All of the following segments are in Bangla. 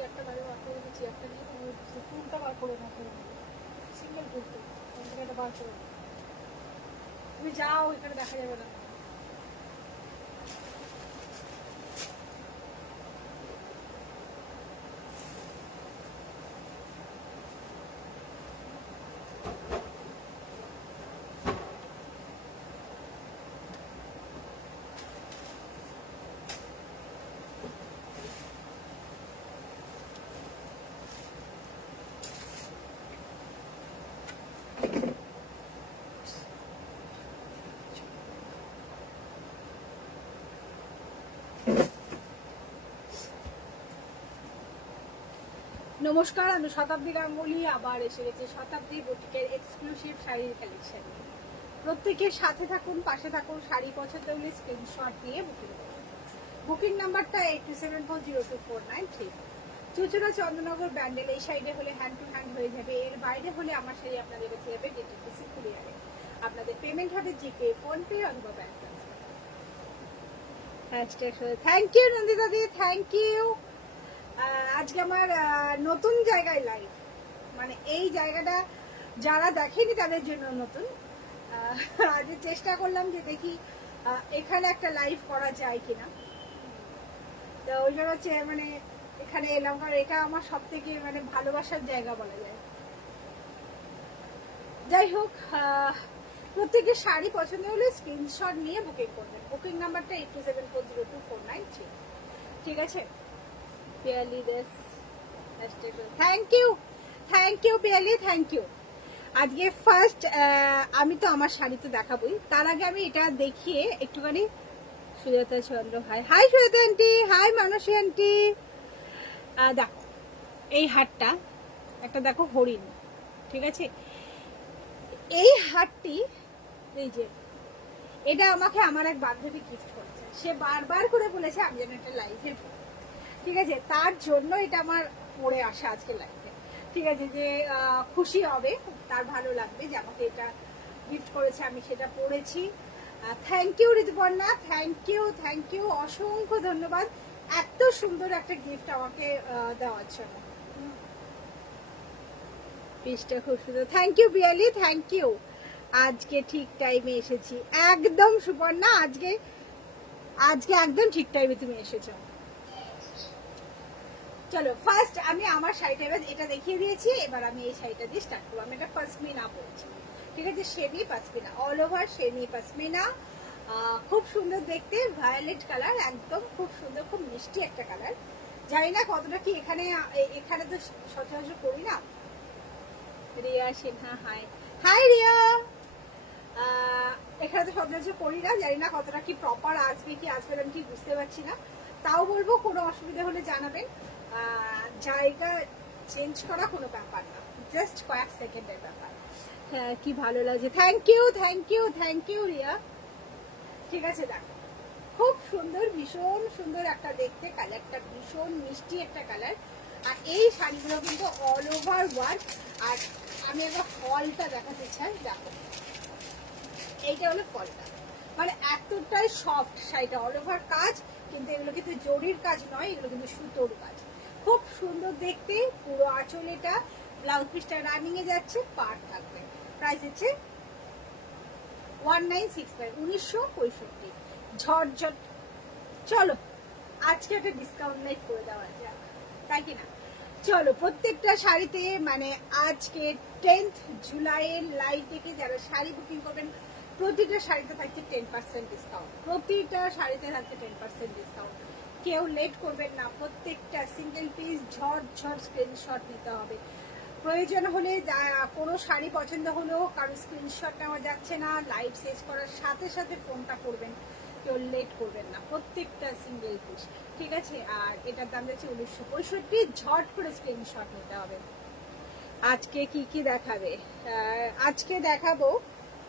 চেয়ারটা বাইরে বার করে দিচ্ছি, চেয়ারটা নিয়ে টুলটা বার করে না, সিঙ্গেল টুলটা এটা বার করে তুমি যাও, এখানে দেখা যাবে না। নমস্কার, আমি শতাব্দী গাঙ্গুলি আবার এসে গেছি শতাব্দী বুটিকের এক্সক্লুসিভ শাড়ির কালেকশন। প্রত্যেকের সাথে থাকুন, পাশে থাকুন। শাড়ি পছন্দ হলে স্ক্রিনশট দিয়ে বুকিং করুন। বুকিং নাম্বারটা 87402493। চুচুড়া চন্দ্রনগর ব্যান্ডেল এই সাইডে হলে হ্যান্ড টু হ্যান্ড হয়ে যাবে, এর বাইরে হলে আমার শাড়ি আপনাদের কাছে যাবে ডিটিসি কুরিয়ারে। আপনাদের পেমেন্ট হবে জিপে, ফোনপে অথবা bank transfer. Thank you Nandita di, thank you. আজকে আমার নতুন জায়গায় লাইভ, মানে এই জায়গাটা যারা দেখেনি তাদের জন্য নতুন। আজকে চেষ্টা করলাম যে দেখি এখানে একটা লাইভ করা যায় কিনা, তো ওই জন্য হচ্ছে মানে এখানে এলাম, কারণ এটা আমার সব থেকে মানে ভালোবাসার জায়গা বলা যায়। যাই হোক, প্রত্যেকের শাড়ি পছন্দ হলে স্ক্রিনশট নিয়ে বুকিং করবেন। বুকিং নাম্বারটা 87402493। ঠিক আছে, পিয়ালি দেশ, thank you Piyali, thank you. আজকে ফার্স্ট আমি তো আমার শাড়ি তো দেখাবই, তার আগে আমি এটা দেখিয়ে একটুখানি। Sujata Chandra, hi hi Sujata aunty, hi Manasi aunty. দেখো এই হারটা, একটা দেখো হরিণ, ঠিক আছে। এই হারটি, এই যে এটা আমাকে আমার এক বান্ধবী গিফট করেছে, সে বারবার করে বলেছে আমি যেন একটা লাইভে, ঠিক আছে, তার জন্য এটা আমার পরে আসা আজকে লাইভে। ঠিক আছে, যে খুশি হবে, তার ভালো লাগবে যে আমাকে এটা গিফট করেছে, আমি সেটা পড়েছি। Thank you Rituparna, thank you, অসংখ্য ধন্যবাদ এত সুন্দর একটা গিফট আমাকে দেওয়ার জন্য। পিসটা খুব সুন্দর, thank you Biyali, thank you. আজকে ঠিক টাইমে এসেছি একদম সুপর্ণা, আজকে একদম ঠিক টাইমে তুমি এসেছো। চলো ফার্স্ট আমি আমার শাড়িটা এবার এটা দেখিয়ে দিয়েছি, এবার আমি এই শাড়িটা দিয়ে স্টার্ট করবো। আমি এটা পশমিনা পরেছি, ঠিক আছে, semi pashmina, all over semi pashmina. খুব সুন্দর দেখতে, ভায়োলেট কালার, একদম খুব সুন্দর, খুব মিষ্টি একটা কালার। জানি না কতটা কি এখানে তো সচরাচর করি না। Riya Sinha, high high Riya. এখানে তো সচরাচর করি না, জানি না কতটা কি প্রপার আসবে কি আসবে না, আমি ঠিক বুঝতে পারছি না। তাও বলবো কোনো অসুবিধা হলে জানাবেন। জায়গা চেঞ্জ করা কোনো ব্যাপার না, জাস্ট কয়েক সেকেন্ডের ব্যাপার। হ্যাঁ, কি ভালো লাগছে, থ্যাংক ইউ রিয়া। ঠিক আছে, দেখো খুব সুন্দর, ভীষণ সুন্দর একটা দেখতে, কালারটা ভীষণ মিষ্টি একটা কালার। আর এই শাড়িগুলো কিন্তু অল ওভার ওয়ার্ক। আর আমি একটা ফলটা দেখাতে চাই, দেখো এইটা হলো ফলটা, মানে এতটাই সফট শাড়িটা, অল ওভার কাজ, কিন্তু এগুলো কিন্তু জরির কাজ নয়, এগুলো কিন্তু সুতোর কাজ। খুব সুন্দর দেখতে, পুরো আঁচল এটা, ব্লাউজ পিসটা রানিং এ যাচ্ছে, পার থাকবে। প্রাইস হচ্ছে 1965, 1965, ঝটঝট। চলো আজকে একটা ডিসকাউন্ট লাইভ করে দেওয়া যাক, তাই কিনা। চলো প্রত্যেকটা শাড়িতে, মানে আজকে 10th জুলাইয়ের লাইভ থেকে যারা শাড়ি বুকিং করবেন, প্রতিটা শাড়িতে থাকছে 10% ডিসকাউন্ট, প্রতিটা শাড়িতে থাকছে 10% ডিসকাউন্ট। কেউ লেট করবেন না, প্রত্যেকটা সিঙ্গেল পিস ঝটঝট স্ক্রিনশট নিতে হবে। প্রয়োজন হলে কোনো শাড়ি পছন্দ হলেও কারো স্ক্রিনশট নেওয়া যাচ্ছে না, লাইভ শেষ করার সাথে সাথে ফোনটা করবেন, কেউ লেট করবেন না, প্রত্যেকটা সিঙ্গেল পিস, ঠিক আছে। আর এটার দাম যাচ্ছে 1965, ঝট করে স্ক্রিনশট নিতে হবে। আজকে কি কি দেখাবে? আজকে দেখাবো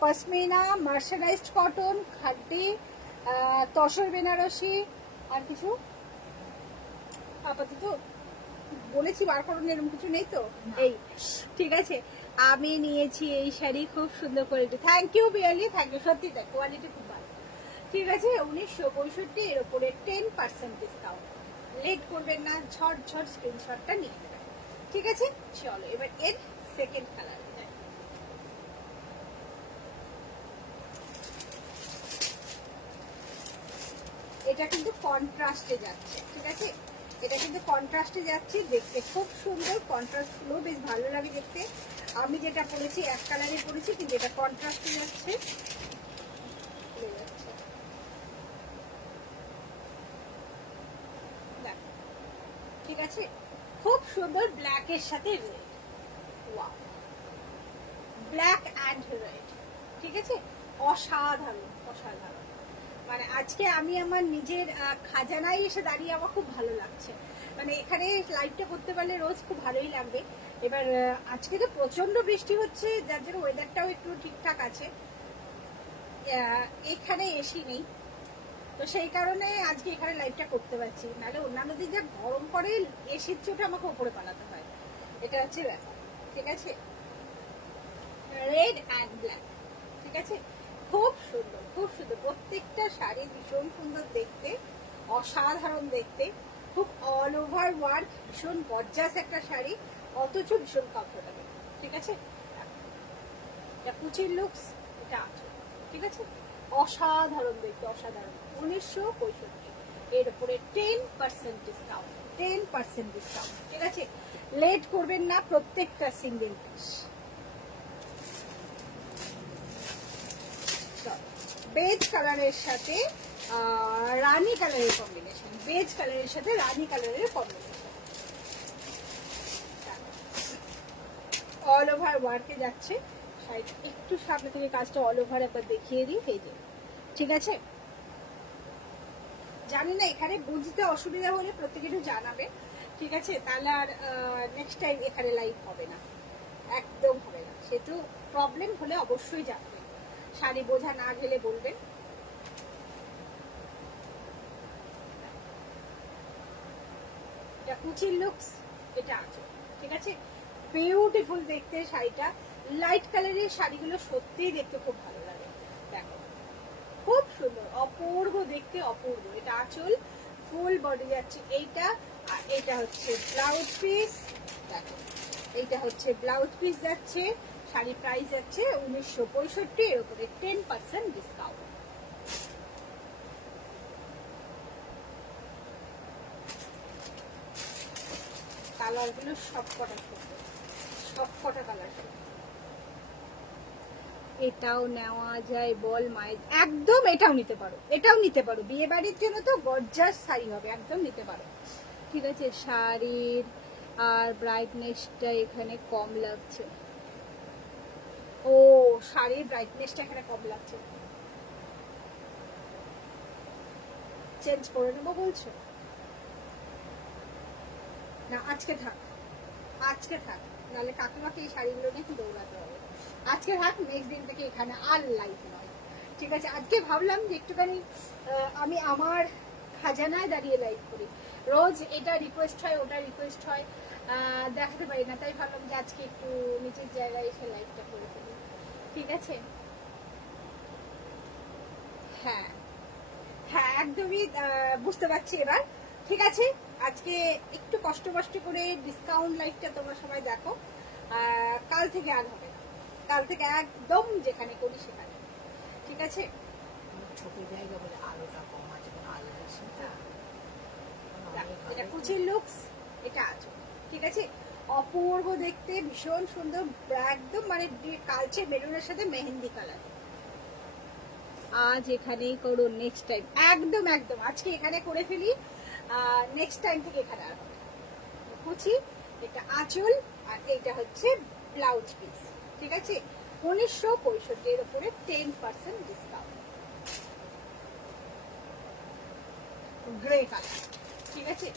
পশমিনা, মার্শারাইজড কটন, খাড্ডি, তসর বেনারসি, আর কিছু আপাতত বলেছি বার করুন, এরকম কিছু নেই তো। এই ঠিক আছে, আমি নিয়েছি এই শাড়ি, খুব সুন্দর quality. Thank you Biyali, thank you, সত্যি তাই, কোয়ালিটি খুব ভালো। ঠিক আছে, 1965 এর উপরে 10% ডিসকাউন্ট, লেট করবেন না, ঝটঝট স্ক্রিনশটটা নিয়ে নেবেন। ঠিক আছে, চলো এবার এর সেকেন্ড কালার। এটা কিন্তু কন্ট্রাস্টে যাচ্ছে, ঠিক আছে, এটা কিন্তু কন্ট্রাস্টে যাচ্ছে, দেখতে খুব সুন্দর, কন্ট্রাস্ট গুলো বেশ ভালো লাগে দেখতে। আমি যেটা পরেছি এক কালারে পরেছি, কিন্তু এটা কন্ট্রাস্টে যাচ্ছে, ঠিক আছে, খুব সুন্দর ব্ল্যাক এর সাথে red, wow, black and red, ঠিক আছে, অসাধারণ অসাধারণ। মানে আজকে আমি আমার নিজের খাজানায় এসে দাঁড়িয়ে আমার খুব ভালো লাগছে। মানে এখানে লাইভটা করতে পারলে রোজ খুব ভালোই লাগবে। এবার আজকে তো প্রচন্ড বৃষ্টি হচ্ছে, যার জন্য ওয়েদারটাও একটু ঠিকঠাক আছে, এখানে এসি নেই, তো সেই কারণে আজকে এখানে লাইভটা করতে পারছি, নাহলে অন্যান্য দিন যা গরম করে এসির চোটে আমাকে উপরে পালাতে হয়, এটা হচ্ছে ব্যাপার। ঠিক আছে, রেড অ্যান্ড ব্ল্যাক, ঠিক আছে, খুব সুন্দর খুব সুন্দর, প্রত্যেকটা শাড়ি ভীষণ সুন্দর দেখতে, অসাধারণ দেখতে, খুব অল ওভার ওয়ার্ক, ভীষণ গর্জাস একটা শাড়ি, অথচ ভীষণ কমফোর্টেবল। ঠিক আছে, এটা কুচির লুকস, এটা আছে, ঠিক আছে, অসাধারণ দেখতে, অসাধারণ। 1965, এর উপরে 10% ডিসকাউন্ট, 10% ডিসকাউন্ট। ঠিক আছে, লেট করবেন না, প্রত্যেকটা সিঙ্গেল পিস। বেজ কালারের সাথে রানী কালারের কম্বিনেশন, বেজ কালারের সাথে রানী কালারের কম্বিনেশন, অল ওভার ওয়ার্কে যাচ্ছে শাড়িটা। একটু সামনে থেকে কাজটা অল ওভার একবার দেখিয়ে দিই, এই যে, ঠিক আছে। জানি না এখানে বুঝতে অসুবিধা হলে প্রত্যেকে একটু জানাবে, ঠিক আছে, তাহলে আর নেক্সট টাইম এখানে লাইভ হবে না, একদম হবে না। সেটু প্রবলেম হলে অবশ্যই জানাবেন, শাড়ি বোঝা না গেলে বলবেন। এটা কুচির লুকস, এটা আছে, ঠিক আছে, বিউটিফুল দেখতে শাড়িটা। লাইট কালারের শাড়িগুলো সত্যিই দেখতে খুব ভালো লাগে, দেখো খুব সুন্দর, অপূর্ব দেখতে, অপূর্ব। এটা আঁচল, ফুল বডি যাচ্ছে এইটা, আর এটা হচ্ছে ব্লাউজ পিস, দেখো এইটা হচ্ছে ব্লাউজ পিস যাচ্ছে। শাড়ি প্রাইস যাচ্ছে 1965, এর উপরে 10% ডিসকাউন্ট। কালার গুলো সবকটা সুন্দর, সবকটা কালার সুন্দর। এটাও নেওয়া যায় বল মায়ের, একদম এটাও নিতে পারো, এটাও নিতে পারো, বিয়ে বাড়ির জন্য তো গর্জাস শাড়ি হবে, একদম নিতে পারো। ঠিক আছে, শাড়ির আর ব্রাইটনেসটা এখানে কম লাগছে, ও শাড়ির ব্রাইটনেসটা এখানে কম লাগছে, চেঞ্জ করে নেবো বলছো না? আজকে থাক, আজকে থাক, নাহলে কাকিমাকে এই শাড়িগুলো নিয়ে একটু দৌড়াতে হবে। আজকে থাক, নেক্সট দিন থেকে এখানে আর লাইভ নয়, ঠিক আছে। আজকে ভাবলাম যে একটুখানি আমি আমার খাজানায় দাঁড়িয়ে লাইভ করি, রোজ এটা রিকোয়েস্ট হয় ওটা রিকোয়েস্ট হয়, দেখাতে পারি না, তাই ভাবলাম যে আজকে একটু নিচের জায়গায় এসে লাইভটা করে ফেলি, ঠিক আছে। হ্যাঁ হ্যাঁ, একদমই বুঝতে পারছি এবার, ঠিক আছে। আজকে একটু কষ্ট কষ্ট করে ডিসকাউন্ট লাইভটা তোমরা সবাই দেখো, কাল থেকে আর হবে না, কাল থেকে একদম যেখানে করি সেখানে, ঠিক আছে। ছোট জায়গা বলে আলোটা কম আছে, আলো বেশি, এটা কুচির লুকস, এটা আছে, ঠিক আছে, অপূর্ব দেখতে, ভীষণ সুন্দর, একদম মানে কালচে মেরুনের সাথে মেহেন্দি কালার। আজ এখানেই করো, নেক্সট টাইম একদম একদম আজকে এখানে করে ফেলি, নেক্সট টাইম থেকে এখানে আর হবে। কুচি, এটা আঁচল, আর এইটা হচ্ছে ব্লাউজ পিস, ঠিক আছে, 1965, এর উপরে 10% ডিসকাউন্ট। গ্রে কালার, ঠিক আছে,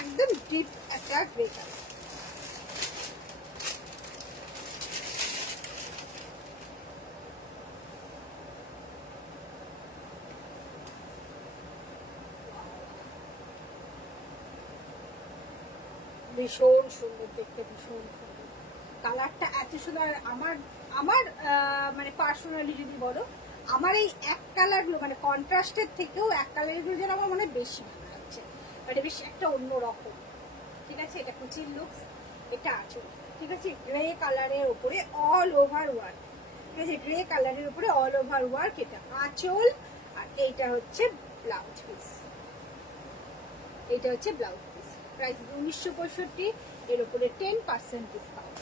একদম ডিপ একটা গ্রে কালার। ভীষণ সুন্দর দেখতে, ভীষণ সুন্দর কালারটা, এত সুন্দর। আমার আমার মানে পার্সোনালি যদি বলো, আমার এই এক কালারগুলো মানে কন্ট্রাস্টের থেকেও এক কালারগুলো যেন আমার মনে বেশি ভালো লাগছে, মানে বেশ একটা অন্য রকম। ঠিক আছে, এটা কুচির লুকস, এটা আঁচল। ঠিক আছে, গ্রে কালারের উপরে অল ওভার ওয়ার্ক। ঠিক আছে, গ্রে কালারের উপরে অল ওভার ওয়ার্ক, এটা আঁচল। আর এইটা হচ্ছে ব্লাউজ পিস, এইটা হচ্ছে ব্লাউজ পিস। প্রাইস 1965, এর উপরে 10% ডিসকাউন্ট।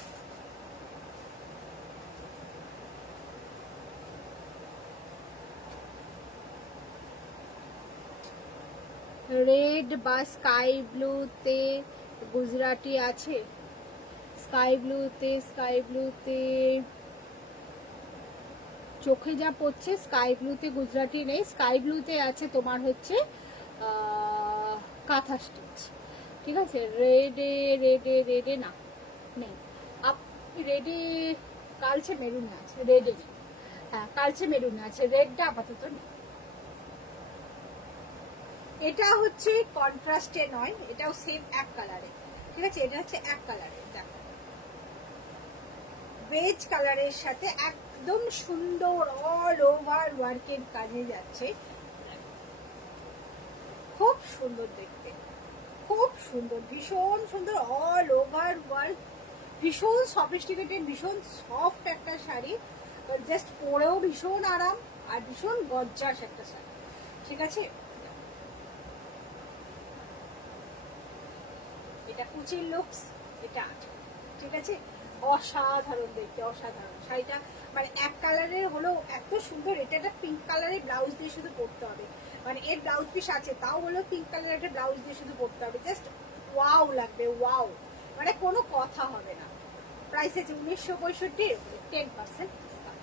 রেড বা স্কাই ব্লুতে গুজরাটি আছে, স্কাই ব্লুতে চোখে যা পড়ছে স্কাই ব্লুতে গুজরাটি নেই, স্কাই ব্লুতে আছে তোমার হচ্ছে কাঁথা স্টিচ। ঠিক আছে, রেডে না, নেই। আপ রেডে কালচে মেরুনে আছে, রেডে নেই। হ্যাঁ, কালচে মেরুনে আছে, রেডটা আপাতত নেই। এটা হচ্ছে কন্ট্রাস্টে নয়, এটাও সেম এক কালারে। ঠিক আছে, এটা হচ্ছে এক কালারে, দেখো বেজ কালারের সাথে একদম সুন্দর অল ওভার ওয়ার্কের কাজে যাচ্ছে, খুব সুন্দর দেখতে, খুব সুন্দর, ভীষণ সুন্দর অল ওভার ওয়ার্ক, ভীষণ সফিস্টিকেটেড, ভীষণ সফট একটা শাড়ি, জাস্ট পরেও ভীষণ আরাম আর ভীষণ গর্জাস একটা শাড়ি। ঠিক আছে, এটা কুচির লুকস, এটা আঁচল। ঠিক আছে, অসাধারণ দেখতে, অসাধারণ শাড়িটা। মানে এক কালারের হলেও এত সুন্দর, এটা একটা পিঙ্ক কালারের ব্লাউজ দিয়ে শুধু পরতে হবে, মানে এর ব্লাউজ পিস আছে তাও হলো পিঙ্ক কালারের একটা ব্লাউজ দিয়ে শুধু পরতে হবে, জাস্ট ওয়াও লাগবে, ওয়াও, মানে কোনো কথা হবে না। প্রাইস আছে 1965, 10% ডিসকাউন্ট।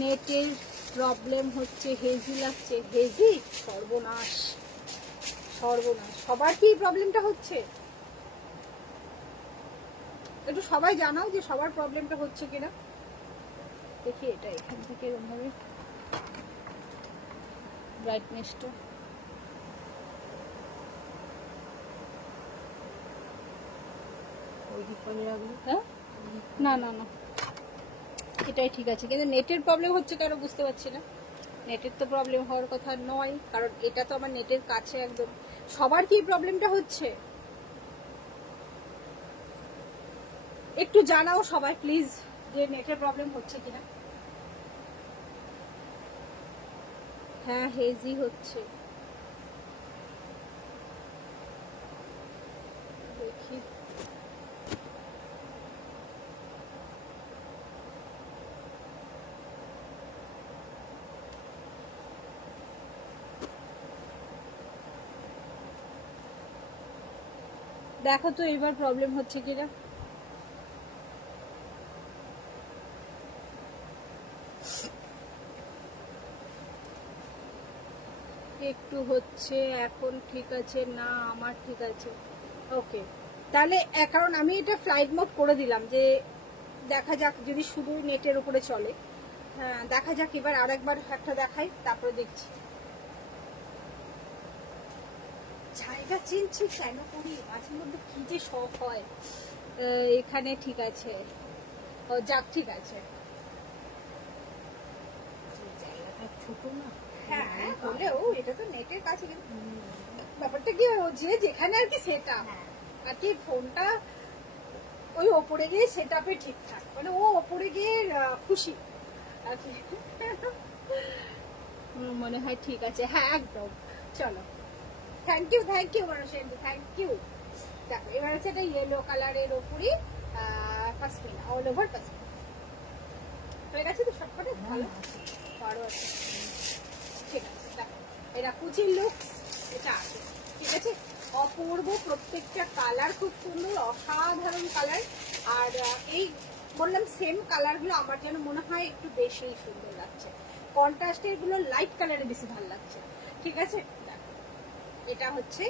নেটের প্রবলেম হচ্ছে, হেজি লাগছে, হেজি সর্বনাশ, সর্বনাশ। সবার কি প্রবলেমটা হচ্ছে একটু সবাই জানাও যে সবার প্রবলেমটা হচ্ছে কিনা। দেখি এটা এখান থেকে এরকম ভাবে ব্রাইটনেসটা, ওই দিক করে রাখবো। হ্যাঁ না না না, এটাই ঠিক আছে, কিন্তু নেটের প্রবলেম হচ্ছে কেন বুঝতে পারছি না। নেটের তো প্রবলেম হওয়ার কথা নয়, কারণ এটা তো আমার নেটের কাছে একদম। সবার কি প্রবলেমটা হচ্ছে একটু জানাও সবাই প্লিজ, যে নেটের প্রবলেম হচ্ছে কিনা। হ্যাঁ, হেজি হচ্ছে, দেখি দেখো তো এবার প্রবলেম হচ্ছে কিনা। একটু হচ্ছে এখন, ঠিক আছে না আমার ঠিক আছে, ওকে। তাহলে কারণ আমি এটা ফ্লাইট মোড করে দিলাম, যে দেখা যাক যদি শুধু নেটের উপরে চলে। হ্যাঁ, দেখা যাক, এবার আরেকবার একটা দেখাই, তারপরে দেখছি। জায়গা চিনছি কেন করি, মাঝে মধ্যে কি যে শখ হয়। এখানে ঠিক আছে, ও যাক, ঠিক আছে। জায়গাটা ছোট না, হ্যাঁ, হলেও এটা তো নেটের কাছে, কিন্তু ব্যাপারটা কি যে যেখানে আর কি সেটা আর কি, ফোনটা ওই ওপরে গিয়ে সেট আপে ঠিকঠাক, মানে ও ওপরে গিয়ে খুশি আর কি। মনে হয় ঠিক আছে, হ্যাঁ একদম। চলো, থ্যাংক ইউ মানুষেন্দু, থ্যাংক ইউ। দেখো এবার হচ্ছে এটা ইয়েলো কালারের ওপরই পাসমিনা, অল ওভার পাসমিনা হয়ে গেছে তো সবকটা ভালো, আরো আছে। ঠিক আছে, দেখো এটা কুচির লুক, এটা আছে। ঠিক আছে, অপূর্ব, প্রত্যেকটা কালার খুব সুন্দর, অসাধারণ কালার। আর এই বললাম সেম কালারগুলো আমার যেন মনে হয় একটু বেশি সুন্দর লাগছে, কন্ট্রাস্টের গুলো লাইট কালারে বেশি ভালো লাগছে। ঠিক আছে, দেখো এটা হচ্ছে,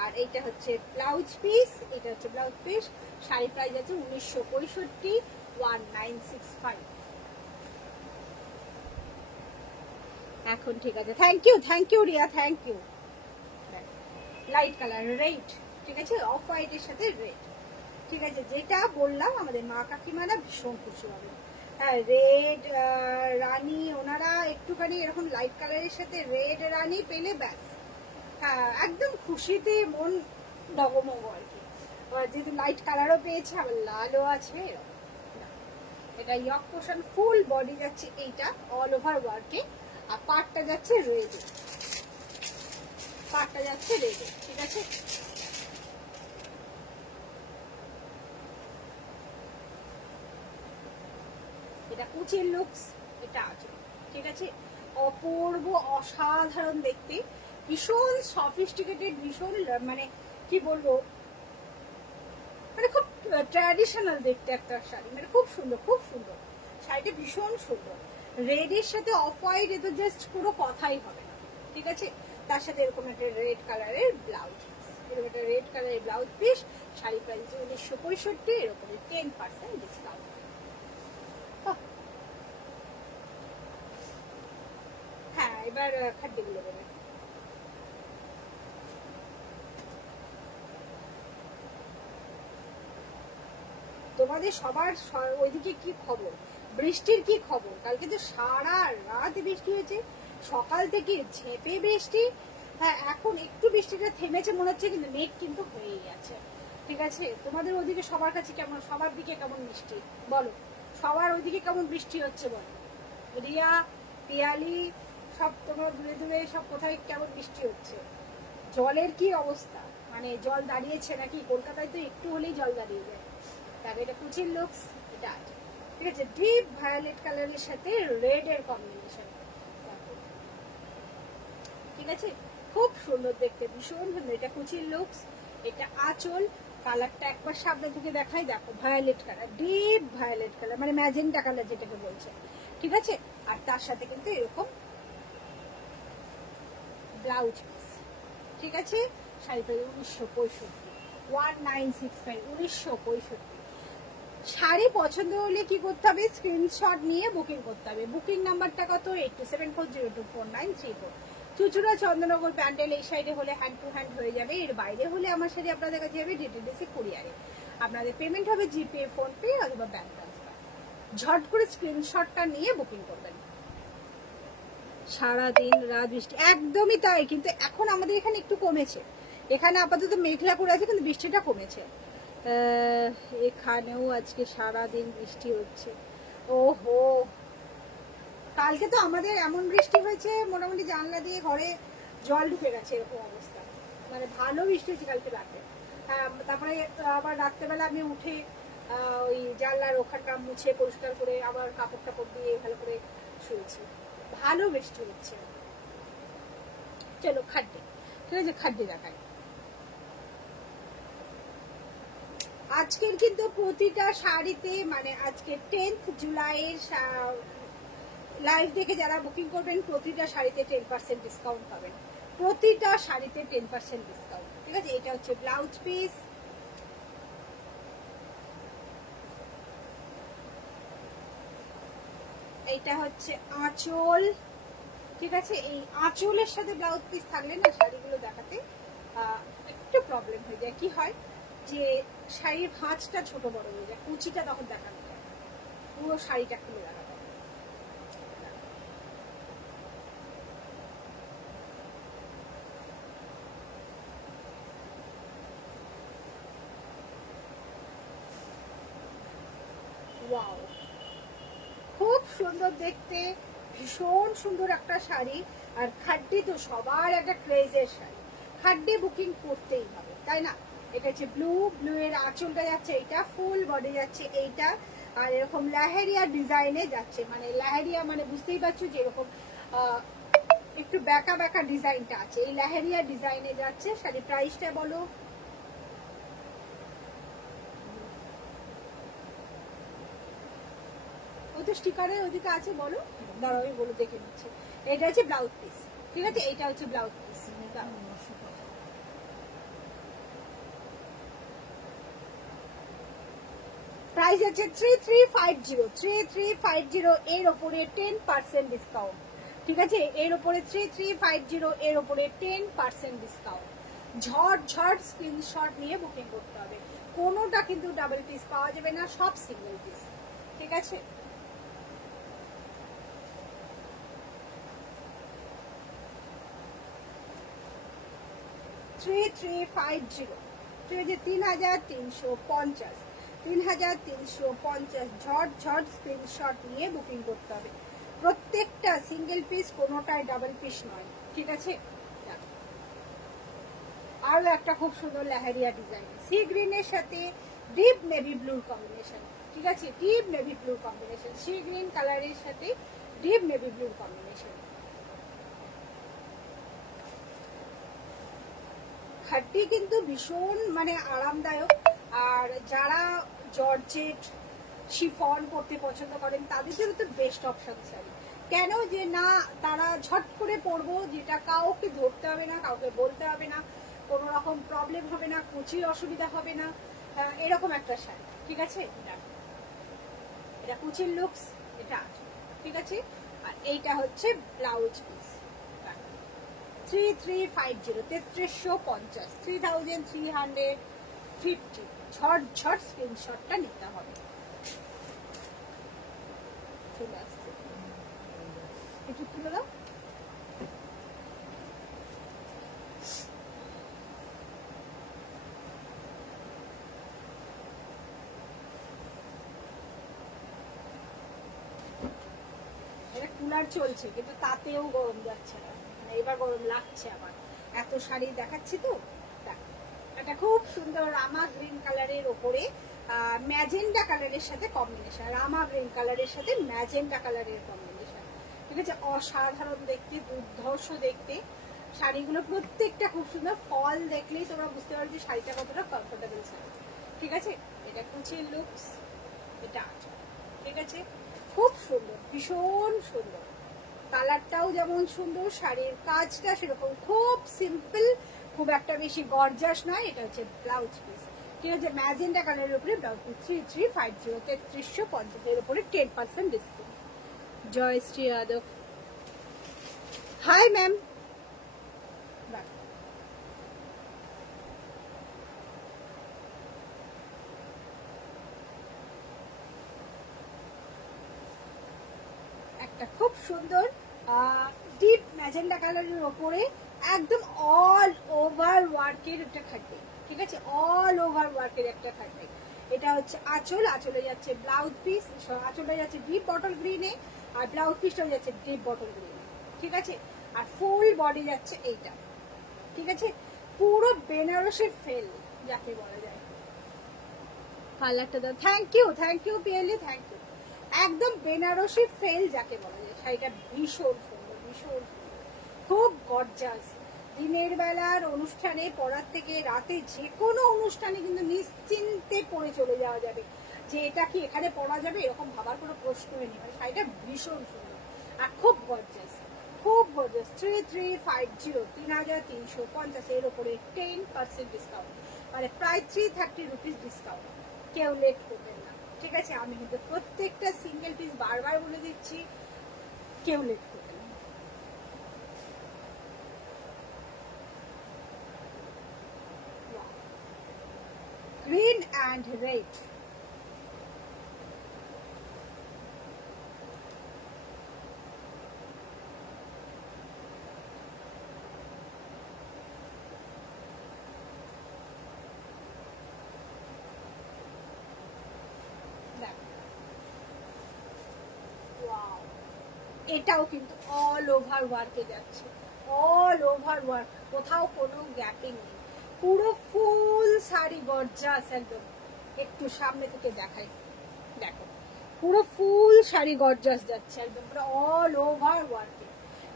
আর এইটা হচ্ছে ব্লাউজ পিস, এটা হচ্ছে ব্লাউজ পিস। শাড়ি প্রাইস আছে 1965, 1965। এখন ঠিক আছে, thank you Riya, thank you. Light colour red, ঠিক আছে, অফ হোয়াইটের সাথে রেড। ঠিক আছে, যেটা বললাম আমাদের মা কাকিমারা ভীষণ খুশি হবে। হ্যাঁ, রেড রানী, ওনারা একটুখানি এরকম লাইট কালারের সাথে রেড রানী পেলে ব্যাস হ্যাঁ একদম খুশিতে মন ডগমগ আর কি। যেহেতু লাইট কালারও পেয়েছে আবার লালও আছে। এটা ইয়ক পোর্শন ফুল বডি যাচ্ছে এইটা অল ওভার ওয়ার্কে, আর পার্টটা যাচ্ছে রেডে, পার্টটা যাচ্ছে রেডে। ঠিক আছে, এটা কুচির লুকস, এটা আছে। ঠিক আছে, অপূর্ব অসাধারণ দেখতে, ভীষণ সফিস্টিকেটেড, ভীষণ মানে কি বলবো, মানে খুব ট্র্যাডিশনাল দেখতে একটা শাড়ি, মানে খুব সুন্দর, খুব সুন্দর শাড়িটা, ভীষণ সুন্দর। রেডের সাথে অফ হোয়াইট এ তো জাস্ট কোনো কথাই হবে না। ঠিক আছে, তার সাথে এরকম একটা রেড কালারের ব্লাউজ, এরকম একটা রেড কালারের ব্লাউজ পিস। শাড়ি প্রাইস 1965, এরকম 10% ডিসকাউন্ট। হ্যাঁ এবার খাদ্যগুলো দেবে। তোমাদের সবার ওইদিকে কি খবর, বৃষ্টির কি খবর? কালকে তো সারা রাত বৃষ্টি হয়েছে, সকাল থেকে ঝেঁপে বৃষ্টি। হ্যাঁ এখন একটু বৃষ্টিটা থেমেছে মনে হচ্ছে, কিন্তু মেঘ কিন্তু হয়েই আছে। ঠিক আছে, তোমাদের ওইদিকে সবার কাছে কেমন, সবার দিকে কেমন বৃষ্টি বলো, সবার ওইদিকে কেমন বৃষ্টি হচ্ছে বলো। রিয়া, পিয়ালি, সব তোমরা দূরে দূরে সব কোথায় কেমন বৃষ্টি হচ্ছে? জলের কি অবস্থা, মানে জল দাঁড়িয়েছে নাকি? কলকাতায় তো একটু হলেই জল দাঁড়িয়ে যায়। তাহলে এটা কুচির লুকস, এটা আছে। ঠিক আছে, ডিপ ভায়োলেট কালারের সাথে রেড এর কম্বিনেশন। ঠিক আছে, খুব সুন্দর দেখতে, ভীষণ সুন্দর। এটা কুচির লুকস, এটা আঁচল। কালারটা একবার সামনে থেকে দেখাই, দেখো violet colour, deep violet colour, মানে ম্যাজেন্টা কালার যেটাকে বলছে। ঠিক আছে, আর তার সাথে কিন্তু এরকম ব্লাউজ পিস। ঠিক আছে, শাড়ি প্রাইস 1965, 1965, 1965। শাড়ি পছন্দ হলে কি করতে হবে, স্ক্রিনশট নিয়ে বুকিং করতে হবে। বুকিং নাম্বারটা কত, 8740249334। চুচুড়া চন্দ্রনগর প্যান্ডেল এই সাইডে হলে হ্যান্ড টু হ্যান্ড হয়ে যাবে, এর বাইরে হলে আমার শাড়ি আপনাদের কাছে যাবে ডিটিডিসি কুরিয়ারে। আপনাদের পেমেন্ট হবে জিপে, ফোনপে অথবা ব্যাংক ট্রান্সফার। ঝট করে স্ক্রিনশটটা নিয়ে বুকিং করবেন। সারাদিন রাত বৃষ্টি, একদমই তাই, কিন্তু এখন আমাদের এখানে একটু কমেছে। এখানে আপাতত মেঘলা করে আছে, কিন্তু বৃষ্টিটা কমেছে। এখানেও আজকে সারাদিন বৃষ্টি হচ্ছে। ওহো, কালকে তো আমাদের এমন বৃষ্টি হয়েছে মোটামুটি জানলা দিয়ে ঘরে জল ঢুকে গেছে, এরকম অবস্থা। মানে ভালো বৃষ্টি হয়েছে কালকে রাতে। তারপরে আবার রাত্রেবেলা আমি উঠে ওই জানলার ওখানটা মুছে পরিষ্কার করে আবার কাপড় টাপড় দিয়ে ভালো করে শুয়েছি। ভালো বৃষ্টি হচ্ছে। চলো খাদ্যে, ঠিক আছে, খাদ্যে দেখায়। আজকের কিন্তু প্রতিটা শাড়িতে, মানে আজকে 10th জুলাইয়ের লাইভ দেখে যারা বুকিং করবেন প্রতিটা শাড়িতে 10% ডিসকাউন্ট পাবেন, প্রতিটা শাড়িতে 10% ডিসকাউন্ট। ঠিক আছে, এটা হচ্ছে ব্লাউজ পিস, এইটা হচ্ছে আঁচল। ঠিক আছে, এই আঁচলের সাথে ব্লাউজ পিস থাকলে না শাড়িগুলো দেখাতে একটু প্রবলেম হয়ে যায়। কি হয় যে শাড়ির ভাঁজটা ছোট বড় হয়ে যায়, কুচিটা তখন দেখানো যায়, পুরো শাড়িটা খুলে দেখা যায়। ওয়াও, খুব সুন্দর দেখতে, ভীষণ সুন্দর একটা শাড়ি। আর খাড্ডি তো সবার একটা ক্রেজের শাড়ি, খাড্ডি বুকিং করতেই হবে, তাই না? এটা হচ্ছে ব্লু, ব্লু এর আঁচলটা যাচ্ছে এইটা, ফুল বডি যাচ্ছে এইটা, আর এরকম লাহেরিয়া ডিজাইনে যাচ্ছে। মানে লাহেরিয়া মানে বুঝতেই পারছো যে এরকম একটু ব্যাকা ব্যাকা ডিজাইনটা আছে, এই লাহেরিয়া ডিজাইনে যাচ্ছে। শাড়ি প্রাইসটা বলো। ওই তো স্টিকারের ওদিকে আছে, বলো, দাঁড়াও আমি বলে দেখে নিচ্ছি। এটা হচ্ছে ব্লাউজ পিস, ঠিক আছে, এইটা হচ্ছে ব্লাউজ পিস। প্রাইস আছে 3350, 3350 এর ওপরে 10% ডিসকাউন্ট। ঠিক আছে, এর ওপরে 3350 এর ওপরে 10% ডিসকাউন্ট। ঝট ঝট স্ক্রিনশট নিয়ে বুকিং করতে হবে, কোনোটা কিন্তু ডাবল পিস পাওয়া যাবে না, সব সিঙ্গেল পিস। ঠিক আছে, 3350, ঠিক আছে 3350, 3350 ঝট ঝট স্ক্রিনশট নিয়ে বুকিং করতে হবে। প্রত্যেকটা সিঙ্গেল পিস, কোনোটাই ডাবল পিস নয়, ঠিক আছে। আরো একটা খুব সুন্দর লেহেরিয়া ডিজাইন, সি গ্রিনের সাথে ডিপ নেভি ব্লুর কম্বিনেশন, ঠিক আছে, ডিপ নেভি ব্লুর কম্বিনেশন, সি গ্রিন কালারের সাথে ডিপ নেভি ব্লুর কম্বিনেশন। খাটটি কিন্তু ভীষণ মানে আরামদায়ক। আর যারা জর্জেট শিফন পরতে পছন্দ করেন তাদের জন্য তো বেস্ট অপশন শাড়ি। কেন যে না, তারা ঝট করে পরবো, যেটা কাউকে ধরতে হবে না, কাউকে বলতে হবে না, কোনো রকম প্রবলেম হবে না, কুচির অসুবিধা হবে না, এরকম একটা শাড়ি, ঠিক আছে। এটা কুচির লুকস, এটা আছে, ঠিক আছে। আর এইটা হচ্ছে ব্লাউজ পিস, 3350, 3350, 3350, ঝট ঝট স্ক্রিনশটটা নিতে হবে। চলে আসছে, একটু তুলে দাও। এটা কুলার চলছে কিন্তু তাতেও গরম যাচ্ছে না, মানে এবার গরম লাগছে। আবার এত শাড়ি দেখাচ্ছি তো। এটা খুব সুন্দর রামা গ্রিন কালারের ওপরে ম্যাজেন্ডা কালারের সাথে কম্বিনেশন, রামা গ্রিন কালারের সাথে ম্যাজেন্ডা কালারের কম্বিনেশন, ঠিক আছে। অসাধারণ দেখতে, দুর্ধর্ষ দেখতে শাড়িগুলো, প্রত্যেকটা খুব সুন্দর। ফল দেখলেই তোমরা বুঝতে পারবে যে শাড়িটা কতটা কমফোর্টেবল শাড়ি, ঠিক আছে। এটা কুচির লুকস, এটা আছে, ঠিক আছে। খুব সুন্দর, ভীষণ সুন্দর, কালারটাও যেমন সুন্দর, শাড়ির কাজটা সেরকম খুব সিম্পল, খুব একটা বেশি গর্জাস নয়। এটা হচ্ছে ব্লাউজ পিস, ঠিক আছে, ম্যাজেন্ডা কালারের উপরে ব্লাউজ পিস, 3350, 3350 এর উপরে 10% discount. Jayashree Yadav, hi ma'am. একটা খুব সুন্দর ডিপ ম্যাজেন্ডা কালারের ওপরে একদম অল ওভার ওয়ার্কের একটা খাটবে, ঠিক আছে, অল ওভার ওয়ার্কের একটা খাটবে। এটা হচ্ছে আঁচল, আঁচলে যাচ্ছে ব্লাউজ পিস, আঁচলে যাচ্ছে ডিপ বটল গ্রিনে, আর ব্লাউজ পিসটা যাচ্ছে ডিপ বটল গ্রিনে, ঠিক আছে। আর ফুল বডি যাচ্ছে এইটা, ঠিক আছে। পুরো বেনারসি ফেল যাকে বলা যায়। কালারটা দাও, থ্যাংক ইউ পিএলই, থ্যাংক ইউ। একদম বেনারসি ফেল যাকে বলা যায়, শাড়িটা ভীষণ সুন্দর, ভীষণ সুন্দর, খুব গর্জাস। দিনের বেলার অনুষ্ঠানে পরার থেকে রাতে যে কোনো অনুষ্ঠানে কিন্তু নিশ্চিন্তে পরে চলে যাওয়া যাবে, যে এটা কি এখানে পরা যাবে এরকম ভাবার কোনো প্রশ্নই নেই। মানে শাড়িটা ভীষণ সুন্দর আর খুব গর্জাস, খুব গর্জাস। 3350, 3350 এর উপরে 10% ডিসকাউন্ট, মানে প্রায় 330 রুপিস ডিসকাউন্ট। কেউ লেট করবেন না, ঠিক আছে। আমি কিন্তু প্রত্যেকটা সিঙ্গেল পিস বারবার বলে দিচ্ছি, কেউ লেট করবেন না। গ্রিন অ্যান্ড রেড, এটাও কিন্তু অল ওভার ওয়ার্কে যাচ্ছে, অল ওভার ওয়ার্ক, কোথাও কোনো গ্যাপিং নেই, পুরো ফুল শাড়ি গর্জাস একদম। একটু সামনে থেকে দেখাই, দেখো পুরো ফুল শাড়ি গর্জাস যাচ্ছে একদম, পুরো অল ওভার ওয়ার্কে,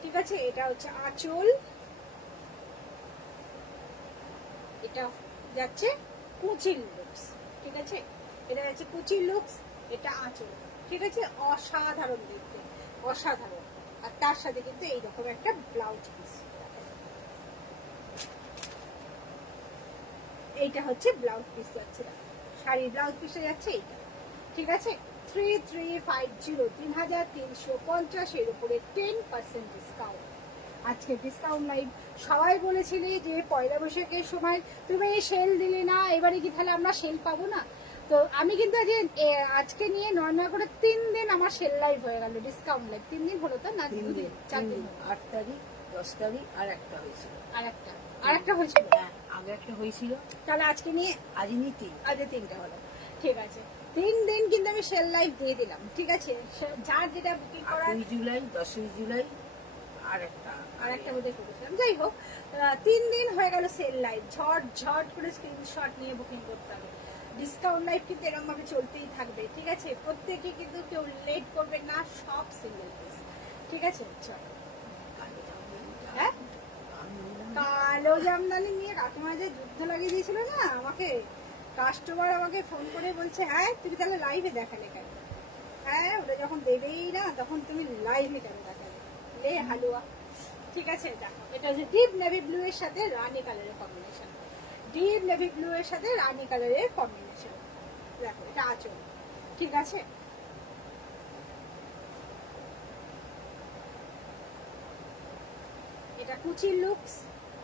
ঠিক আছে। এটা হচ্ছে আঁচল, এটা যাচ্ছে কুচির লুকস, ঠিক আছে, এটা যাচ্ছে কুচির লুকস, এটা আঁচল, ঠিক আছে। অসাধারণ দেখতে, অসাধারণ। আর তার সাথে কিন্তু এইরকম একটা ব্লাউজ পিস, এইটা হচ্ছে ব্লাউজ পিস যাচ্ছে, শাড়ির ব্লাউজ পিসে যাচ্ছে এইটা, ঠিক আছে। 3350, 3350 এর উপরে 10% ডিসকাউন্ট। আজকে ডিসকাউন্ট লাইভ। সবাই বলেছিলে যে পয়লা বৈশাখের সময় তুমি সেল দিলে না, এবারে কি তাহলে আমরা সেল পাবো না? তো আমি কিন্তু আজকে নিয়ে 9 করে 3 দিন আমার সেল লাইভ হয়ে গেল, ডিসকাউন্ট লাইভ 3 দিন হলো তো না, 2 দিন 4 দিন, 8 তারিখ, 10 তারিখ আর একটা হয়েছিল, আর একটা হয়েছিল। আগে একটা হয়েছিল, তাহলে আজকে নিয়ে আজ নিতি। আজকে 3টে হলো, ঠিক আছে। 3 দিন কিন্তু আমি সেল লাইভ দিয়ে দিলাম, ঠিক আছে। যার যেটা বুকিং করার 8ই জুলাই, 10ই জুলাই আর একটা বোধহয় করেছিলাম। যাই হোক, 3 দিন হয়ে গেল সেল লাইভ, ঝট ঝট করে স্ক্রিনশট নিয়ে বুকিং করতে হবে। ডিসকাউন্ট লাইভ কিন্তু এরকম ভাবে চলতেই থাকবে, ঠিক আছে। প্রত্যেকে কিন্তু কেউ লেট করবেন না, সব সিঙ্গেল পিস, ঠিক আছে। চলো, হ্যাঁ, কালো জামদানি নিয়ে কাকিমা যে যুদ্ধ লাগিয়ে দিয়েছিল না আমাকে, কাস্টমার আমাকে ফোন করে বলছে, হ্যাঁ তুমি তাহলে লাইভে দেখালে কেন? হ্যাঁ, ওটা যখন দেবেই না তখন তুমি লাইভে কেন দেখালে? লে হালুয়া, ঠিক আছে। দেখো, এটা হচ্ছে ডিপ নেভি ব্লু এর সাথে রানী কালারের কম্বিনেশন, ডিপ নেভি ব্লু এর সাথে রানী কালারের কম্বিনেশন। দেখো, এটা আঁচল, ঠিক আছে। এটা কুচির লুকস,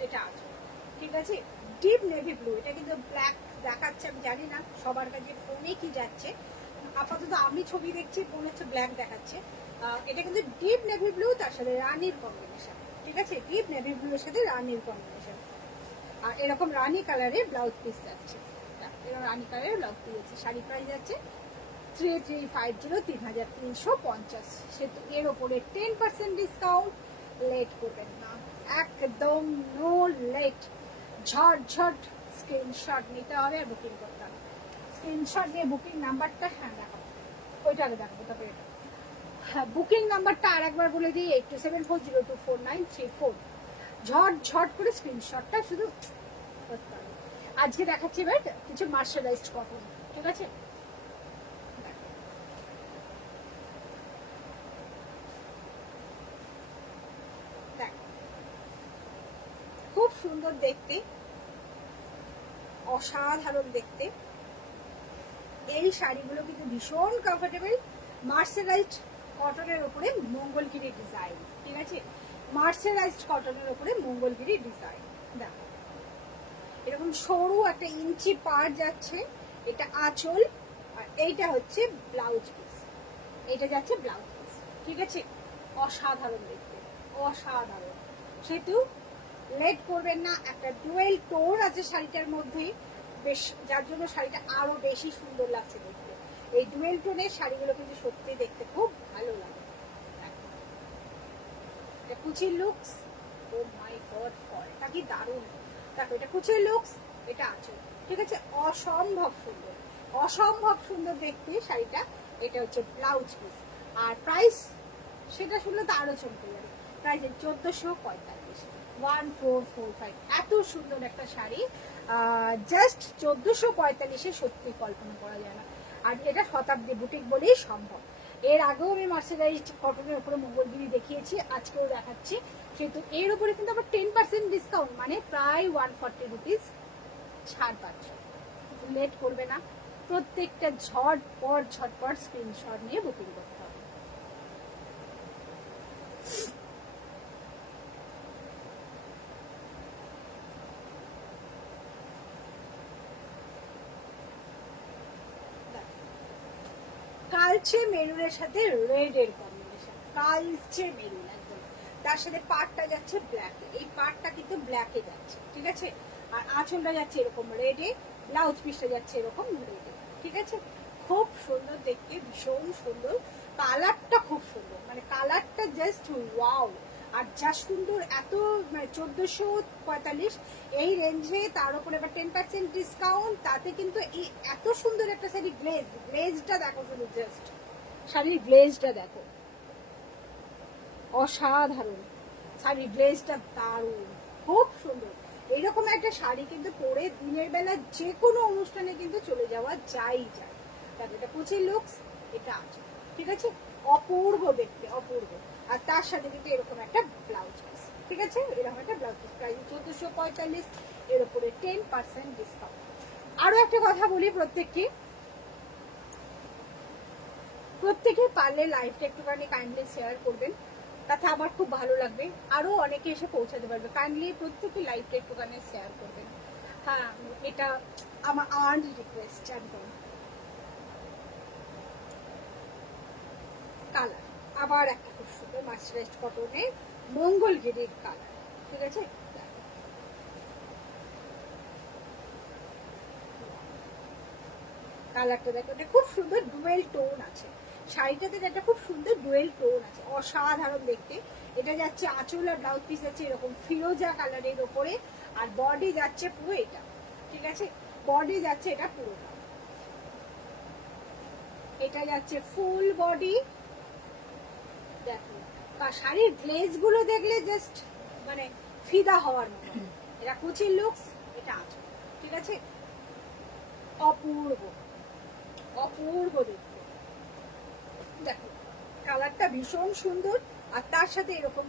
এটা আঁচল, ঠিক আছে। ডিপ নেভি ব্লু, এটা কিন্তু ব্ল্যাক দেখাচ্ছে, আমি জানি না সবার কাছে ফোনে কি যাচ্ছে, আপাতত আমি ছবি দেখছি মনে হচ্ছে ব্ল্যাক দেখাচ্ছে। এটা কিন্তু ডিপ নেভি ব্লু, তার সাথে রানীর কম্বিনেশন, ঠিক আছে। ডিপ নেভি ব্লু এর সাথে রানীর কম্বিনেশন, আর এরকম রানী কালারের ব্লাউজ পিস যাচ্ছে, এরকম রানী কালারের ব্লাউজ পিস যাচ্ছে। শাড়ি প্রাইস যাচ্ছে 3350, 3350। সেহেতু এর ওপরে 10% ডিসকাউন্ট, লেট করবেন না, একদম নো লেট, ঝট ঝট স্ক্রিনশট নিতে হবে আর বুকিং করতে হবে। স্ক্রিনশট নিয়ে বুকিং নাম্বারটা, হ্যাঁ দেখো, ওইটা আগে দেখো, তারপরে এটা। হ্যাঁ, বুকিং নাম্বারটা আর একবার বলে দিই, 8274024934। ঝট ঝট করে স্ক্রিনশটটা শুধু করতে হবে। আজকে দেখাচ্ছি এবার কিছু মার্শালাইজড কটন, ঠিক আছে। খুব সুন্দর দেখতে, অসাধারণ দেখতে। এই শাড়িগুলো কিন্তু ভীষণ কমফোর্টেবল, মার্সারাইজড কটনের উপরে মঙ্গলগিরি ডিজাইন, ঠিক আছে। মার্সারাইজড কটনের উপরে মঙ্গলগিরি ডিজাইন। দেখো, এরকম সরু একটা ইঞ্চি পার যাচ্ছে, এটা আঁচল, আর এইটা হচ্ছে ব্লাউজ পিস, এটা যাচ্ছে ব্লাউজ পিস, ঠিক আছে। অসাধারণ দেখতে, অসাধারণ। সেহেতু লেট করবেন না, একটা ডুয়েল টোন আছে শাড়িটার মধ্যে, বেশ, যার জন্য শাড়িটা আরো বেশি সুন্দর লাগছে দেখতে। এই ডুয়েল টোনের শাড়িগুলো কিন্তু সত্যি দেখতে খুব ভালো লাগে। এটা কুচির লুকস, ও মাই গড, ফলটা কি দারুণ। দেখো, এটা কুচির লুকস, এটা আছে, ঠিক আছে। অসম্ভব সুন্দর, অসম্ভব সুন্দর দেখতে শাড়িটা। এটা হচ্ছে ব্লাউজ পিস, আর প্রাইস সেটা শুনলে তো আরো চমকে যাবে। প্রাইস 1445, 1445। এত সুন্দর একটা শাড়ি জাস্ট 1445-এ সত্যি কল্পনা করা যায় না। আর এটা শতাব্দী বুটিক বলেই সম্ভব। এর আগেও আমি মার্সারাইজড কটনের উপরে মঙ্গলগিরি দেখিয়েছি, আজকেও দেখাচ্ছি। সেহেতু এর উপরে কিন্তু আবার 10% ডিসকাউন্ট, মানে প্রায় 140 রুপিস ছাড় পাচ্ছ। লেট করবে না, প্রত্যেকটা ঝটপট স্ক্রিনশট নিয়ে বুকিং করতে হবে। কালচে মেরুনের সাথে রেড এর কম্বিনেশন, কালচে মেরুন একদম, তার সাথে পাড়টা যাচ্ছে ব্ল্যাক, এই পাড়টা কিন্তু ব্ল্যাকে যাচ্ছে, ঠিক আছে। আর আঁচলটা যাচ্ছে এরকম রেডে, ব্লাউজ পিসটা যাচ্ছে এরকম রেডে, ঠিক আছে। খুব সুন্দর দেখতে, ভীষণ সুন্দর, কালারটা খুব সুন্দর, মানে কালারটা জাস্ট ওয়াও। আর যা সুন্দর, এত 1445 এই রেঞ্জে, তার উপরে আবার 10% ডিসকাউন্ট, তাতে কিন্তু এই এত সুন্দর একটা শাড়ি, গ্লেজটা দেখো শুধু, জাস্ট শাড়ির গ্লেজটা দেখো, অসাধারণ। শাড়ির গ্লেজটা দারুণ, খুব সুন্দর। এইরকম একটা শাড়ি কিন্তু পরে দিনের বেলা যে কোনো অনুষ্ঠানে কিন্তু চলে যাওয়া যায়। দেখো, এটা কুচির লুকস, এটা আছে, ঠিক আছে। অপূর্ব দেখতে, অপূর্ব। আর তার সাথে কিন্তু এরকম একটা ব্লাউজ পিস, ঠিক আছে। এরকম একটা ব্লাউজ পিস, প্রাইস 1445, এর উপরে 10% ডিসকাউন্ট। আরো একটা কথা বলি, প্রত্যেকে পারলে লাইভটা একটুখানি কাইন্ডলি শেয়ার করবেন, তাতে আমার খুব ভালো লাগবে, আরো অনেকে এসে পৌঁছাতে পারবে। কাইন্ডলি প্রত্যেকে লাইভটা একটুখানি শেয়ার করবেন, হ্যাঁ, এটা আমার আর্ন রিকোয়েস্ট। একদম কালার, আবার একটা খুব সুন্দর মার্সারাইজড কটনের মঙ্গলগিরির কালার, ঠিক আছে। কালারটা দেখো, এটা খুব সুন্দর ডুয়েল টোন আছে শাড়িটাতে, একটা খুব সুন্দর ডুয়েল টোন আছে, অসাধারণ দেখতে। এটা যাচ্ছে আঁচল আর ব্লাউজ পিস যাচ্ছে এরকম ফিরোজা কালারের ওপরে, আর বডি যাচ্ছে পুরো এটা, ঠিক আছে, বডি যাচ্ছে এটা পুরোটা, এটা যাচ্ছে ফুল বডি। দেখো শাড়ির গ্লেজ গুলো দেখলে জাস্ট মানে ফিদা হওয়ার মতো। এটা কুচির লুকস, এটা আঁচল, ঠিক আছে, অপূর্ব অপূর্ব দেখতে। দেখো কালারটা ভীষণ সুন্দর, আর তার সাথে এরকম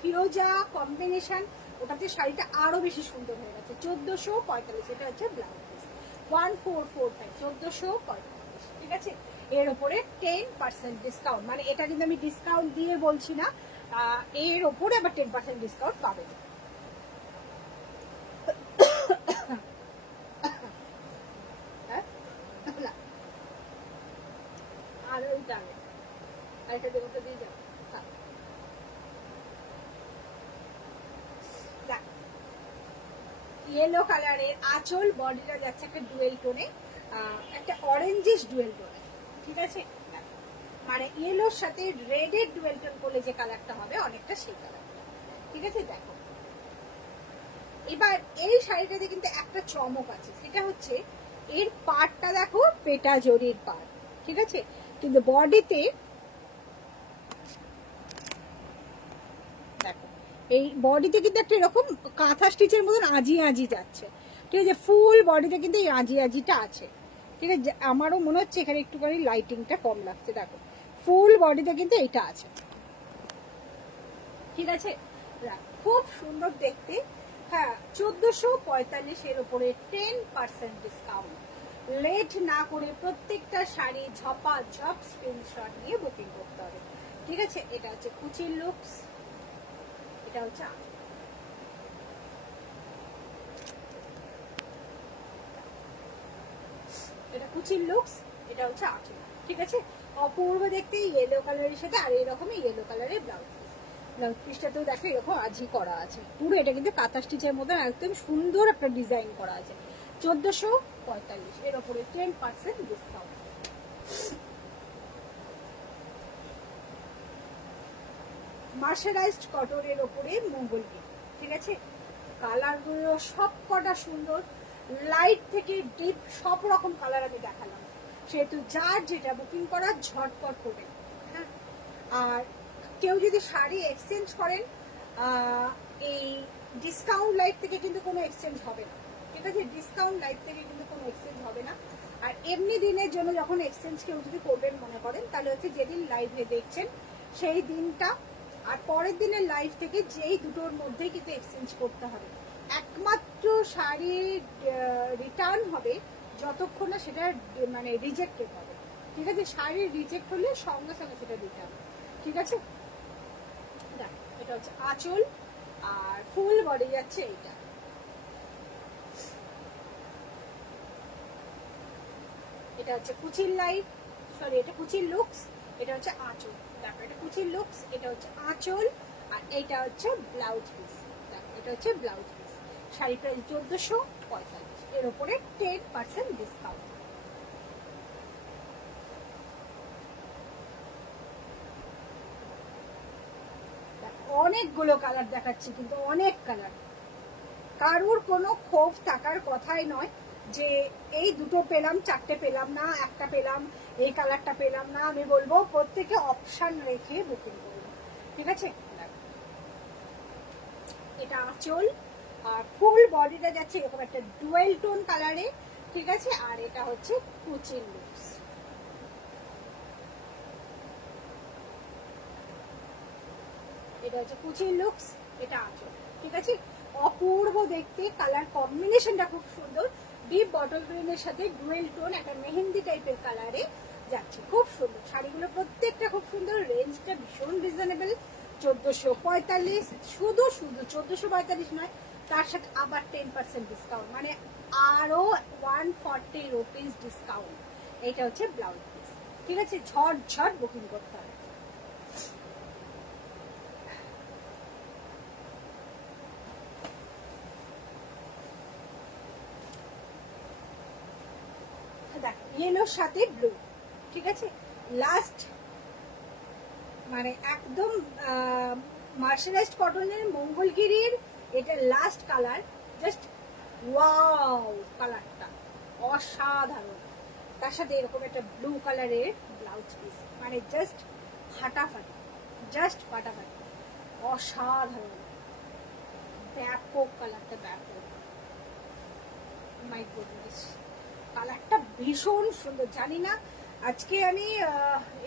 ফিরোজা কম্বিনেশন, ওটাতে শাড়িটা আরো বেশি সুন্দর হয়ে গেছে। 1445, এটা হচ্ছে ব্লাউজ পিস 1445, 1445, ঠিক আছে। এর উপরে 10% ডিসকাউন্ট, মানে এটা কিন্তু আমি ডিসকাউন্ট দিয়ে বলছি না, এর উপরে আবার 10% ডিসকাউন্ট পাবেন। হ্যাঁ না, আর ওই দামে আরেকটা দেবতা দিয়ে যাবো। ইয়েলো কালারের আঁচল, বডিটা যাচ্ছে একটা ডুয়েল টোনে, একটা অরেঞ্জিশ ডুয়েল টোনে, ঠিক আছে, মানে ইয়েলোর সাথে রেডের ডুয়েল টোন করলে যে কালারটা হবে অনেকটা সেই কালারটা, ঠিক আছে। দেখো এবার এই শাড়িটাতে কিন্তু একটা চমক আছে, সেটা হচ্ছে এর পাড়টা দেখো পেটা জরির পাড়, ঠিক আছে, কিন্তু বডিতে দেখো এই বডিতে কিন্তু একটা এরকম কাঁথা স্টিচের মতন আজি আজি যাচ্ছে, ঠিক আছে, ফুল বডিতে কিন্তু এই আজি আজিটা আছে, ঠিক আছে। আমারও মনে হচ্ছে এখানে একটুখানি লাইটিংটা কম লাগছে, দেখো ফুল বডিতে কিন্তু এইটা আছে, ঠিক আছে, খুব সুন্দর দেখতে। হ্যাঁ 1445 এর উপরে 10% ডিসকাউন্ট। লেট না করে প্রত্যেকটা শাড়ি ঝপাঝপ স্ক্রিনশট নিয়ে বুকিং করতে হবে, ঠিক আছে। এটা হচ্ছে কুচির লুকস, এটা হচ্ছে আঁচল। এটা কুচির লুকস, এটা হচ্ছে আঁচল, ঠিক আছে। অপূর্ব দেখতে ইয়েলো কালারের সাথে আর এরকমই ইয়েলো কালারের ব্লাউজ পিস, ব্লাউজ পিসটাতেও দেখো এরকম আজি করা আছে পুরো, এটা কিন্তু কাঁথা স্টিচের মধ্যে একদম সুন্দর একটা ডিজাইন করা আছে। 1445 এর উপরে 10% ডিসকাউন্ট। মার্শারাইজড কটনের ওপরে মঙ্গলগিরি, ঠিক আছে, কালারগুলো সব কটা সুন্দর, লাইট থেকে ডিপ সব রকম কালার আমি দেখালাম, সেহেতু যার যেটা বুকিং করার ঝটপট হবে। হ্যাঁ, আর কেউ যদি শাড়ি এক্সচেঞ্জ করেন, এই ডিসকাউন্ট লাইট থেকে কিন্তু কোনো এক্সচেঞ্জ হবে না, ঠিক আছে, ডিসকাউন্ট লাইট থেকে কিন্তু কোনো এক্সচেঞ্জ হবে না। আর এমনি দিনের জন্য যখন এক্সচেঞ্জ কেউ যদি করবেন মনে করেন, তাহলে হচ্ছে যেদিন লাইভে দেখছেন সেই দিনটা, আর পরের দিনের লাইভ থেকে যেই দুটোর মধ্যে কিন্তু এক্সচেঞ্জ করতে হবে। একমাত্র শাড়ি রিটার্ন হবে যতক্ষণ না সেটা মানে রিজেক্টেড হবে, ঠিক আছে, শাড়ি রিজেক্ট হলে সঙ্গে সঙ্গে সেটা রিটার্ন, ঠিক আছে। এটা হচ্ছে আঁচল, আর ফুল বডি যাচ্ছে এইটা, এটা হচ্ছে কুচির লাইট, সরি এটা কুচির লুকস, এটা হচ্ছে আঁচল। দেখো এটা কুচির লুকস, এটা হচ্ছে আঁচল, আর এইটা হচ্ছে ব্লাউজ পিস। দেখো এটা হচ্ছে ব্লাউজ পিস। শাড়ি প্রাইস 1445, এর উপরে 10% ডিসকাউন্ট। অনেকগুলো কালার দেখাচ্ছি, কিন্তু অনেক কালার, কারুর কোনো ক্ষোভ থাকার কথাই নয় যে এই দুটো পেলাম, চারটে পেলাম না, একটা পেলাম, এই কালারটা পেলাম না। আমি বলবো প্রত্যেকে অপশন রেখে বুকিং করুন, ঠিক আছে। এটা আঁচল, আর ফুল বডিটা যাচ্ছে এরকম একটা ডুয়েল টোন কালারে, ঠিক আছে, আর এটা হচ্ছে কুচির লুকস। এটা হচ্ছে কুচির লুকস, এটা আঁচল, ঠিক আছে। অপূর্ব দেখতে, কালার কম্বিনেশনটা খুব সুন্দর, ডিপ বটল গ্রিনের সাথে ডুয়েল টোন একটা মেহেন্দি টাইপের কালারে যাচ্ছে, খুব সুন্দর শাড়িগুলো, প্রত্যেকটা খুব সুন্দর। রেঞ্জটা ভীষণ রিজনেবল, 1445, শুধু 1445 নয়, তার সাথে আবার 10% ডিসকাউন্ট, মানে আরো 140 রুপিস ডিসকাউন্ট। এটা হচ্ছে ব্লাউজ পিস, ঠিক আছে, ঝট ঝট বুকিং করতে হবে। দেখো ইয়েলোর সাথে ব্লু, ঠিক আছে। লাস্ট মানে একদম মার্শালাইজড কটনের মঙ্গলগিরির এটা লাস্ট কালার। জাস্ট ওয়াও, কালারটা অসাধারণ। তার সাথে এরকম একটা ব্লু কালারের ব্লাউজ পিস, মানে জাস্ট ফাটাফাটি, জাস্ট ফাটাফাটি, অসাধারণ, ব্যাপক কালারটা, ব্যাপক। মাই গুডনেস, কালারটা ভীষণ সুন্দর। জানি না আজকে আমি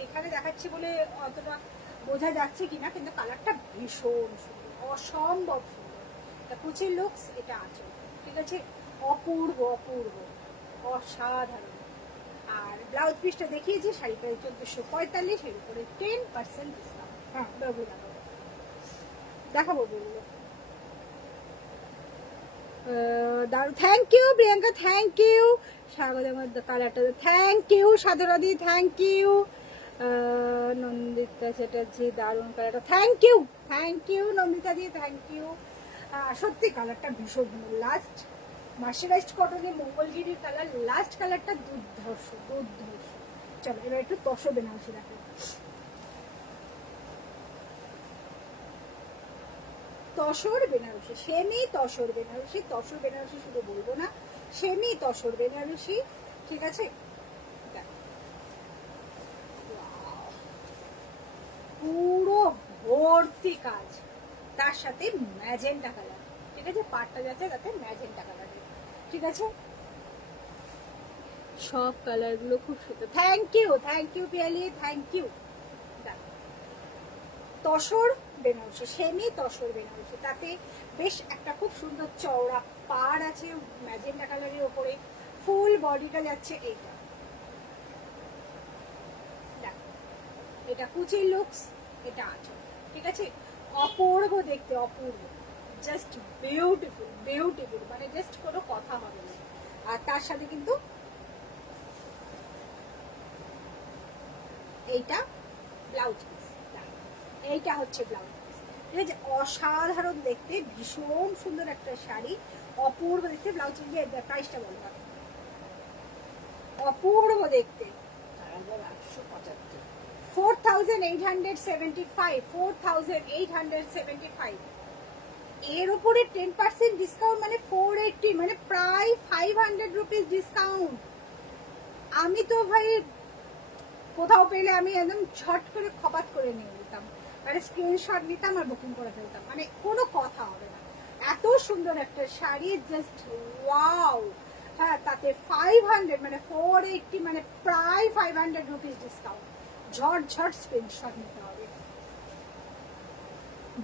এখানে দেখাচ্ছি বলে অতটা বোঝা যাচ্ছে কিনা, কিন্তু কালারটা ভীষণ সুন্দর, অসম্ভব সুন্দর। এটা কুচির লুকস, এটা আছে, ঠিক আছে। অপূর্ব অপূর্ব, অসাধারণ। আর ব্লাউজ পিসটা দেখিয়েছি, শাড়ি প্রায় 1445, এর উপরে 10% ডিসকাউন্ট। হ্যাঁ বাবু দেখাবো বললো। দারুণ, thank you Priyanka, thank you. Swagata কালারটা, থ্যাংক ইউ সাধরাদি, থ্যাংক ইউ। নন্দিতা চ্যাটার্জি, দারুণ কালারটা, thank you, thank you Nandita di, thank you. সত্যি কালারটা ভীষণ সুন্দর। লাস্ট মার্শালাইজড কটনের মঙ্গলগিরির কালার, লাস্ট কালারটা দুর্ধর্ষ, দুর্ধর্ষ। চলো এবার একটু তসর বেনারসি দেখো। তসর বেনারসি, সেমি তসর বেনারসি, তসর বেনারসি শুধু বলবো না, সেমি তসর বেনারসি, ঠিক আছে। পুরো ভর্তি কাজ, তার সাথে ম্যাজেন্টা কালার, ঠিক আছে। পাটটা যাচ্ছে তাতে ম্যাজেন্টা কালারের, ঠিক আছে। সব কালার গুলো খুব সুন্দর। Thank you Piyali, thank you. Tussar Banarasi, semi tussar Banarasi, তাতে বেশ একটা খুব সুন্দর চওড়া পাড় আছে ম্যাজেন্টা কালারের ওপরে, ফুল বডিটা যাচ্ছে এইটা। এটা কুচির লুকস, এটা আছে, ঠিক আছে। অপূর্ব দেখতে, অপূর্ব, জাস্ট বিউটিফুল, বিউটিফুল, মানে জাস্ট কোনো কথা হবে না। আর তার সাথে কিন্তু এইটা ব্লাউজ পিস, এইটা হচ্ছে ব্লাউজ পিস, ঠিক আছে। অসাধারণ দেখতে, ভীষণ সুন্দর একটা শাড়ি, অপূর্ব দেখতে। ব্লাউজ পিস প্রাইসটা বলবো, অপূর্ব দেখতে। 4875, 4875। এর উপরে 10% ডিসকাউন্ট, মানে 480, মানে প্রায় 500 রুপিস ডিসকাউন্ট। আমি তো ভাই কোথাও পেলে আমি একদম ছট করে খপাত করে নিয়ে নিতাম, মানে স্ক্রিনশট নিতাম আর বুকিং করে ফেলতাম, মানে কোনো কথা হবে না। এত সুন্দর একটা শাড়ি, জাস্ট ওয়াও। হ্যাঁ, তাতে 500, মানে 480, মানে প্রায় 500 রুপিস ডিসকাউন্ট। ঝট ঝট স্ক্রিনশট নিতে হবে।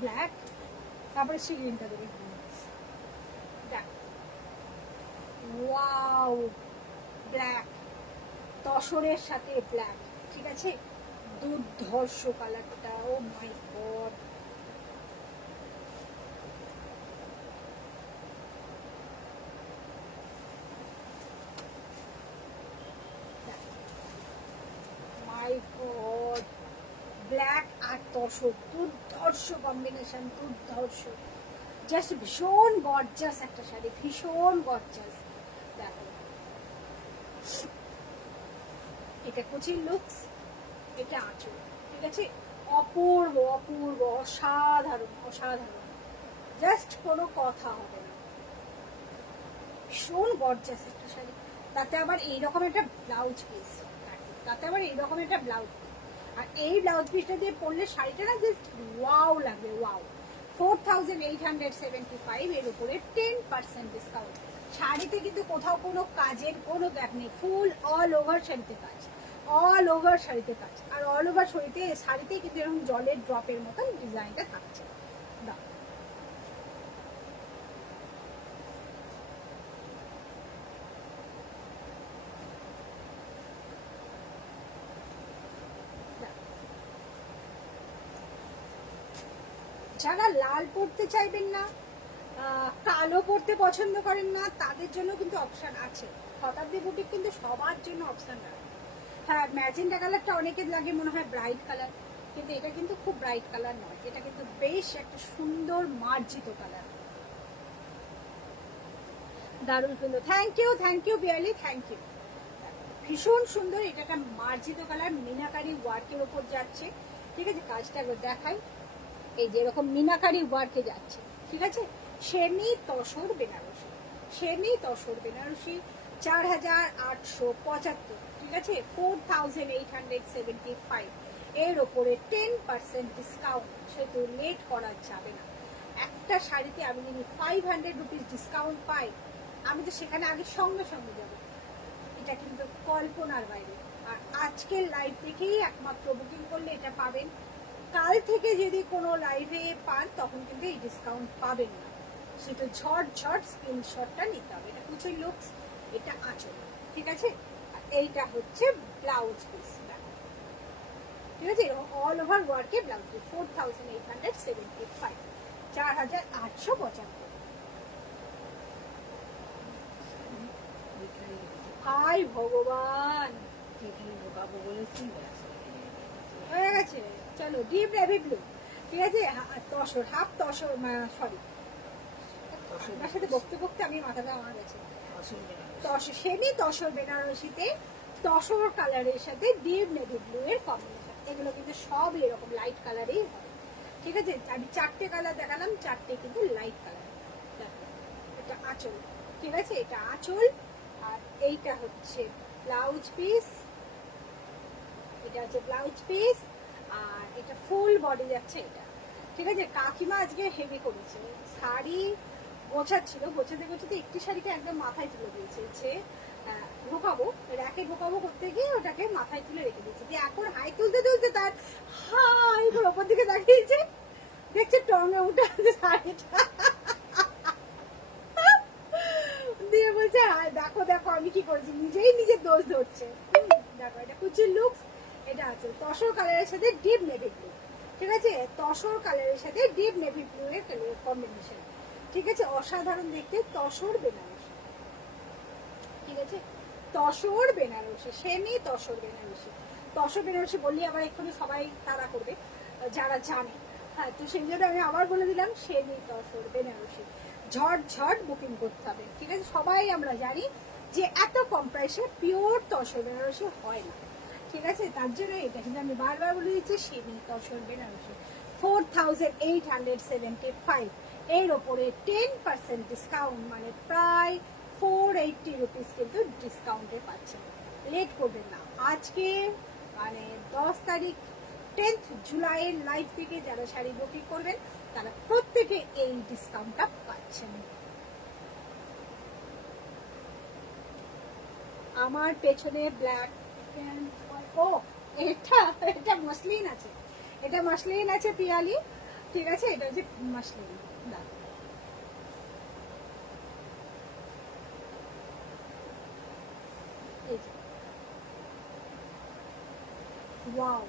ব্ল্যাক, তারপরে সি গ্রিনটা দেবে, দেখ, ওয়াও, ব্ল্যাক, তসরের সাথে ব্ল্যাক, ঠিক আছে। দুর্ধর্ষ কালারটা, ও মাই গড। মাই গড, ব্ল্যাক আর তসর, দুর্ধর্ষ কম্বিনেশন, দুর্ধর্ষ, জাস্ট ভীষণ গর্জাস একটা শাড়ি, ভীষণ গর্জাস। দেখো, এটা কুচির লুকস, এটা আঁচল, ঠিক আছে। অপূর্ব অপূর্ব, অসাধারণ অসাধারণ, জাস্ট কোনো কথা হবে না। ভীষণ গর্জাস একটা শাড়ি, তাতে আবার এইরকম একটা ব্লাউজ পিস, তাতে আবার এইরকম একটা ব্লাউজ পিস। আর এই ব্লাউজ পিসটা দিয়ে পরলে শাড়িটা না জাস্ট ওয়াও লাগবে, ওয়াও। 4875, এর উপরে 10% ডিসকাউন্ট। শাড়িতে কিন্তু কোথাও কোনো কাজের কোনো গ্যাপ নেই, ফুল অল ওভার শাড়িতে কাজ, অল ওভার শাড়িতে কাজ। আর অল ওভার শাড়িতে কিন্তু এরকম জলের ড্রপের মতন ডিজাইনটা থাকছে। যারা লাল পরতে চাইবেন না, কালো পরতে পছন্দ করেন না, তাদের জন্য কিন্তু অপশন আছে। শতাব্দী বুটিক কিন্তু সবার জন্য অপশন রাখে। হ্যাঁ, ম্যাজেন্টা কালারটা অনেকের লাগে মনে হয় ব্রাইট কালার, কিন্তু এটা কিন্তু খুব ব্রাইট কালার নয়, এটা কিন্তু বেশ একটা সুন্দর মার্জিত কালার, দারুণ সুন্দর। Thank you Biyali, thank you. ভীষণ সুন্দর। এটা একটা মার্জিত কালার, মিনাকারি ওয়ার্কের ওপর যাচ্ছে, ঠিক আছে। কাজটা একবার দেখাই, এই যে এরকম মিনাকারি ওয়ার্কে যাচ্ছে, ঠিক আছে। সেমি তসর বেনারসি, সেমি তসর বেনারসি 4875, ঠিক আছে। 4875 এর ওপরে 10% ডিসকাউন্ট, সেহেতু লেট করা যাবে না। একটা শাড়িতে আমি যদি 500 রুপিস ডিসকাউন্ট পাই, আমি তো সেখানে আগে সঙ্গে সঙ্গে যাবো। এটা কিন্তু কল্পনার বাইরে। আর আজকের লাইভ থেকেই একমাত্র বুকিং করলে এটা পাবেন। কাল থেকে যদি কোনো লাইভে পান তখন কিন্তু এই ডিসকাউন্ট পাবেন না, সেটা ঝট স্ক্রিনশটটা নিতে হবে। এটা কুচির লুকস, এটা আঁচল, ঠিক আছে। আর এইটা হচ্ছে ব্লাউজ পিস, ঠিক আছে। অল ওভার ওয়ার্কে ব্লাউজ পিস 4875, 4875। হাই ভগবান, এখানে ঢোকাবো বলেছি, হয়ে গেছে। চলো ডিপ নেভি ব্লু, ঠিক আছে। তসর, হাফ তসর, সরি, আপনার সাথে বকতে বকতে আমি মাথাটা আমার গেছে। তসর, সেমি তসর বেনারসিতে তসর কালারের সাথে ডিপ নেভি ব্লু এর কম্বিনেশন। এগুলো কিন্তু সব এরকম লাইট কালারেই হয়, ঠিক আছে। আমি 4টে কালার দেখালাম, 4টে কিন্তু লাইট কালার। এটা আঁচল, ঠিক আছে, এটা আঁচল। আর এইটা হচ্ছে ব্লাউজ পিস, এটা হচ্ছে ব্লাউজ পিস। আর এটা ফুল বডি যাচ্ছে এটা, ঠিক আছে। কাকিমা আজকে হেভি করেছে, শাড়ি গোছাচ্ছিল, গোছাতে গোছাতে একটি শাড়িকে একদম মাথায় তুলে দিয়েছে, যে ঢোকাবো র্যাকে ঢোকাবো করতে গিয়ে ওটাকে মাথায় তুলে রেখে দিয়েছে। দিয়ে এখন হাই তুলতে তুলতে তার হাই ওপর দিকে দাঁড়িয়েছে, দেখছে টঙে উঠে আছে শাড়িটা, দিয়ে বলছে দেখো দেখো আমি কি করেছি, নিজেই নিজের দোষ ধরছে। দেখো এটা কুচির লুকস, এটা আছে তসর কালারের সাথে ডিপ নেভি ব্লু, ঠিক আছে। তসর কালারের সাথে ডিপ নেভি ব্লু এর কম্বিনেশন, ঠিক আছে। অসাধারণ দেখতে, তসর বেনারসি, ঠিক আছে। তসর বেনারসি, সেমি তসর বেনারসি। তসর বেনারসি বললি আবার এক্ষুনি সবাই তারা করবে যারা জানে, হ্যাঁ। তো সেই জন্য আমি আবার বলে দিলাম, সেমি তসর বেনারসি। ঝট বুকিং করতে হবে, ঠিক আছে। সবাই আমরা জানি যে এত কম প্রাইসে পিওর তসর বেনারসি হয় না, ঠিক আছে। তার জন্য এটা কিন্তু আমি বারবার বলে দিচ্ছি, সেমি তসর বেনারসি 4875 এর ওপরে 10% ডিসকাউন্ট, মানে প্রায় 480 রুপিস কিন্তু ডিসকাউন্টে পাচ্ছেন। লেট করবেন না। আজকে মানে 10 তারিখ 10th জুলাইয়ের লাইভ থেকে যারা শাড়ি বুকিং করবেন তারা প্রত্যেকে এই ডিসকাউন্টটা পাচ্ছেন। আমার পেছনে ব্ল্যাক, ও এটা মসলিন আছে, এটা মসলিন আছে পিয়ালি, ঠিক আছে। এটা হচ্ছে মসলিন, ওয়াও,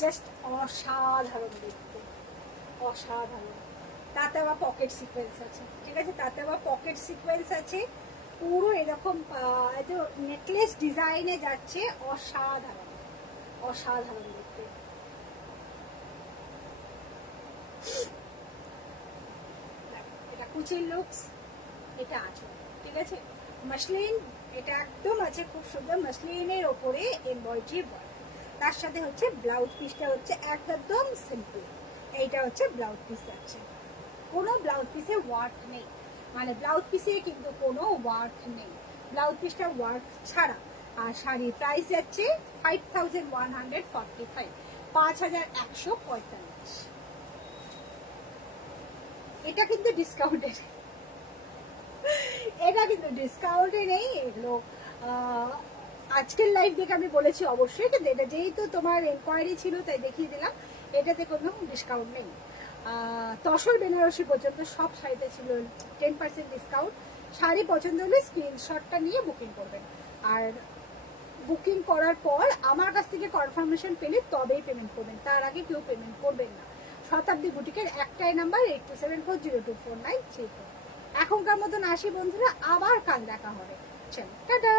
জাস্ট অসাধারণ দেখতে, অসাধারণ। তাতে আবার পকেট সিকোয়েন্স আছে, ঠিক আছে। তাতে আবার পকেট সিকোয়েন্স আছে, পুরো এরকম নেকলেস ডিজাইনে যাচ্ছে, অসাধারণ, অসাধারণ দেখতে। এটা কুচির লুকস, এটা আঁচল, ঠিক আছে। মসলিন, এটা একদম আছে খুব সুন্দর মসলিনের ওপরে এমব্রয়ডারি ওয়ার্ক। তার সাথে হচ্ছে ব্লাউজ পিসটা হচ্ছে একদম সিম্পল। এইটা হচ্ছে ব্লাউজ পিস যাচ্ছে, কোনো ব্লাউজ পিসে ওয়ার্ক নেই, মানে ব্লাউজ পিসে কিন্তু কোনো ওয়ার্ক নেই, ব্লাউজ পিসটা ওয়ার্ক ছাড়া। আর শাড়ির প্রাইস যাচ্ছে 5145, 5145। এটা কিন্তু ডিসকাউন্টেড, এটা কিন্তু ডিসকাউন্টে নেই। এগুলো আজকের লাইভ দেখে আমি বলেছি অবশ্যই, কিন্তু এটা যেহেতু তোমার এনকোয়ারি ছিল তাই দেখিয়ে দিলাম, এটাতে কোনো ডিসকাউন্ট নেই। তসর বেনারসি পর্যন্ত সব শাড়িতে ছিল 10% ডিসকাউন্ট। শাড়ি পছন্দ হলে স্ক্রিনশটটা নিয়ে বুকিং করবেন, আর বুকিং করার পর আমার কাছ থেকে কনফার্মেশন পেলে তবেই পেমেন্ট করবেন, তার আগে কেউ পেমেন্ট করবেন না। শতাব্দী বুটিকের একটাই নাম্বার 8274024934। এখনকার মতন আসি বন্ধুরা, আবার কাল দেখা হবে, চলো টাটা।